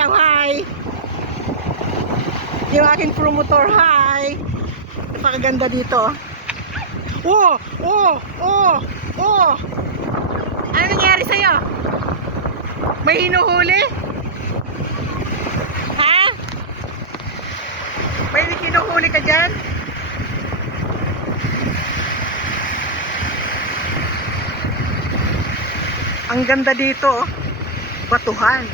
daw, hi. Yung aking promotor, hi. Napakaganda dito. Oh, oh, oh, oh. Ano nangyari sa'yo? May hinuhuli? Ha? May hinuhuli ka dyan? Ang ganda dito, oh. Batuhan.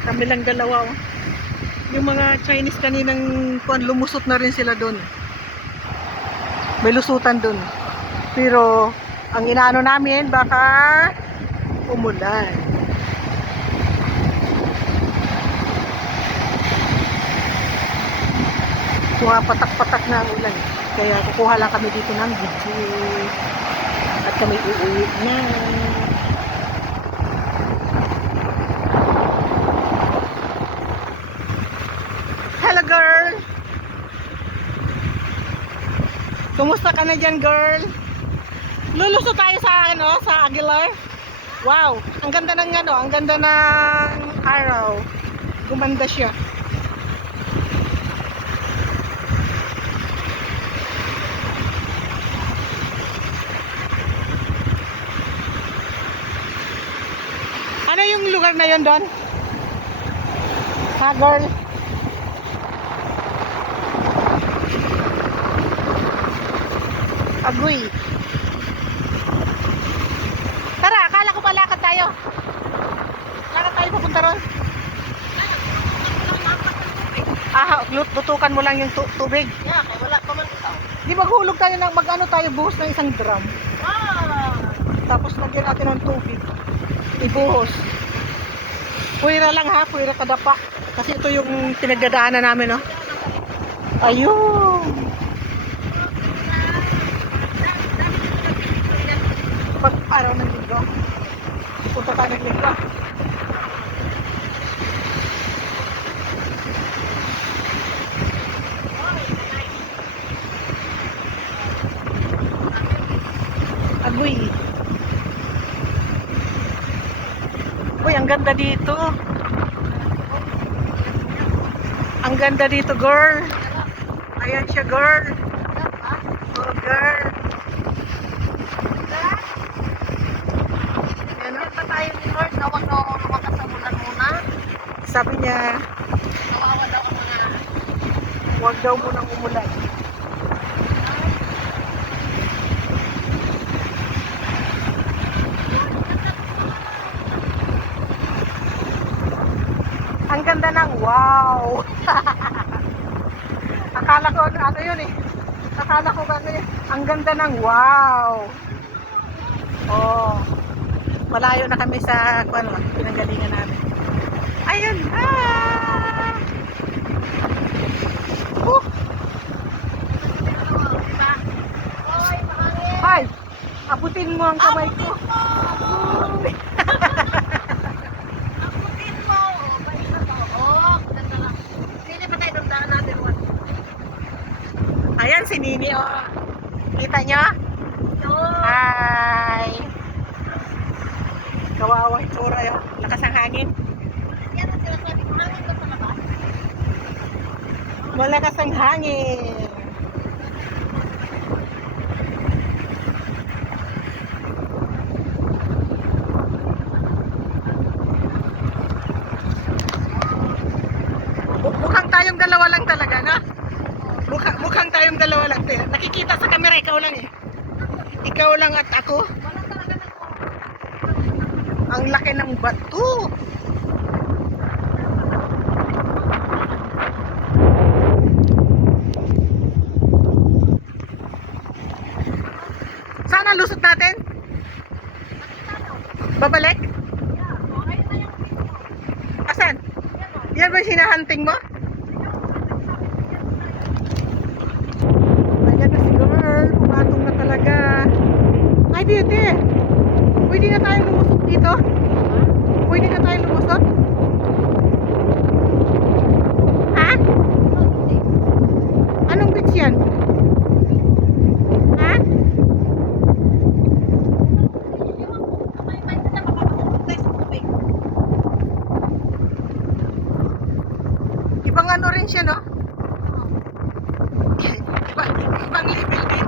Kami lang dalawa, oh. Yung mga Chinese kaninang lumusot na rin sila doon. May lusutan doon. Pero ang inaano namin baka umulan. Patak-patak na ang ulan. Kaya kukuha lang kami dito ng video. At kami uuwi na. Hello girl! Kumusta ka na dyan girl? Luluso tayo sa sa Aguilar. Wow, ang ganda ng ang ganda ng araw. Gumanda siya. Ano yung lugar na yun doon? Ha girl? Agoy. Tara, akala ko palakad tayo. Lakad tayo papunta ron. Tutukan mo lang yung tubig. Yeah, kaya wala pa man ito. Di maghulog tayo ng tayo buhos ng isang drum. Tapos lagyan natin ng tubig. Ibuhos. Puwira lang ha, puwira kadapa. Kasi ito yung pinagdadaanan namin, no? Ayun. Pag araw ng linggo. Punta tayo ng linggo. Agoy. Uy, ang ganda dito. Ang ganda dito, girl. Ayan siya, girl. Oh, girl. Ano pa tayo ni Lord na wag na lumakas sa ulan muna? Sabi niya, Kawawa daw ang mga huwag daw munang umulan. Ang ganda ng wow. Akala ko ano yun eh. Akala ko ano yun. Ang ganda ng wow. Oh. Malayo na kami sa pinanggalingan namin. Ayun. Ah! diba? Hoy, mahangin! Hi. Abutin mo ang kamay ko. Abutin mo! Balik na to. Oh, ganda lang. Sino pa tayo dundaan natin? Ayan si Nini, oh. Kita nyo? Oh. Hi. Kawawang tsura yun. Lakas ang hangin. Yan ang sila sabi ko, hangin doon sa labas. Malakas ang hangin. Mukhang tayong dalawa lang talaga, no? Mukhang tayong dalawa lang. Nakikita sa camera, ikaw lang eh. Ikaw lang at ako. Wala talaga na ko. Ang laki ng bato. Sana lusot natin? Babalik? Asan? Yan ba yung hinahunting mo? Ayan na si girl. Pumatong na talaga. Ay, beauty. Pwede na tayo lumusot dito? Pwede na tayo lumusot? Ha? Anong beach yan? Ha? Ibang ano rin siya, no? Ibang level din.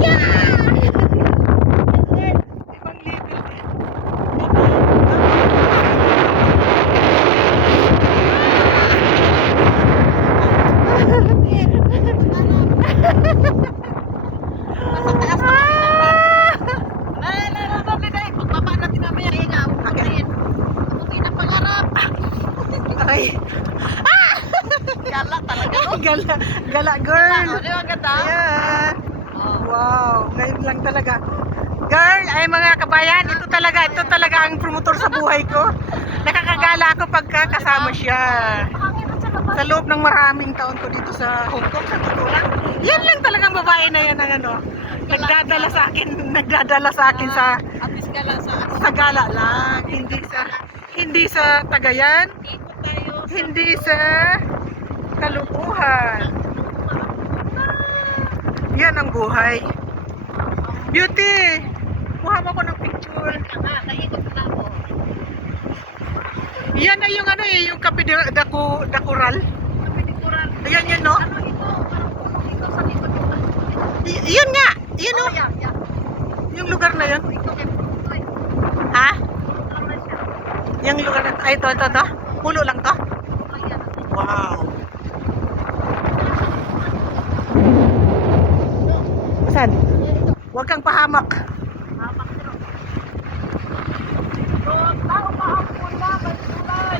Yeah! Ibang level din. Nasa taas na kami ng bar. Dali. Pagbaba natin mamaya. Kaya nga, umakin. Abutin ang pangarap. Ay, Gala talaga, no? gala girl. Di ba ganda? Ayan. Oh. Wow, ngayon lang talaga. Girl, ay mga kabayan, ito talaga ang promotor sa buhay ko. Nakakagala ako pagka kasama siya. Mahangin at sa labas. Sa loob ng maraming taon ko dito sa Hong Kong, sa totoo lang. Yan lang talagang babae na yan ang ano, nagdadala sa akin sa At least gala sa gala lang, hindi sa tagayan, ikot tayo. hindi sa kalukuhan. Yan ang buhay. Beauty! Kuha mo ko ng picture. Naikot na ako. Yan na yung ano eh, yung Cafe de Coral. Pinikuran. Ayan yan, no? Ano ito? Parang ito sa likod mo. Yun nga! Yun, no? Yeah. Yung lugar na yun. Ito kay Putoy. Ha? Ano na siya? Yung lugar na ay, ito. Pulo lang to? Ayan. Wow! Saan? Huwag kang pahamak. Hamak nyo. Doon, tao mahapon na. Balsulan.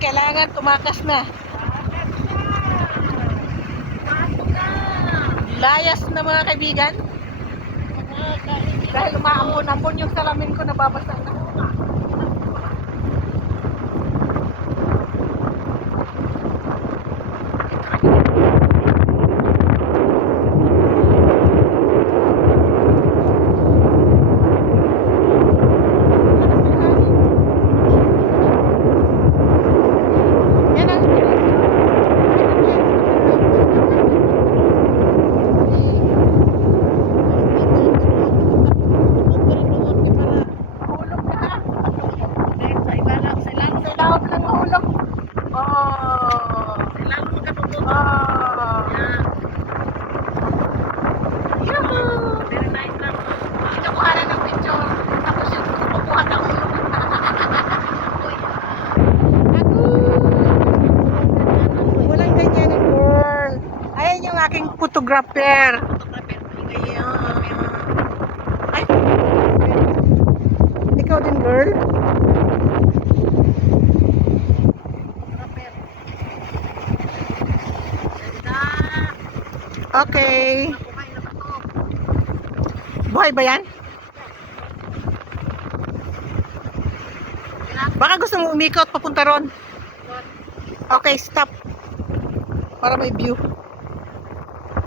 Kailangan tumakas na. Pasok na. Layas na mga kaibigan. Dahil umaambon-ambon yung salamin ko, nababasa na. Yan ang hulog na. Sa ilalim. Sa ilalim ng hulog. Oh. Sa ilalim magkatubog. Oh. Yahoo! Very nice lang. Kinukuha na ng picture. Tapos yung kumukuha ng hulog. Walang ganyan, girl. Ayan yung aking photographer. Ayan. Ay. Ikaw din, girl. Okay. Buhay ba yan? Baka gusto mo umikot papunta ron. Okay, stop. Para may view.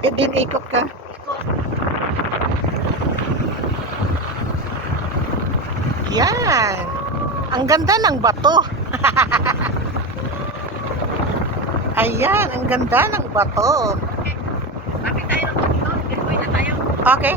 Din ikot ka. Yan. Ang ganda ng bato. Ayan, ang ganda ng bato. Bakit tayo ng dito? Dito na tayo. Okay.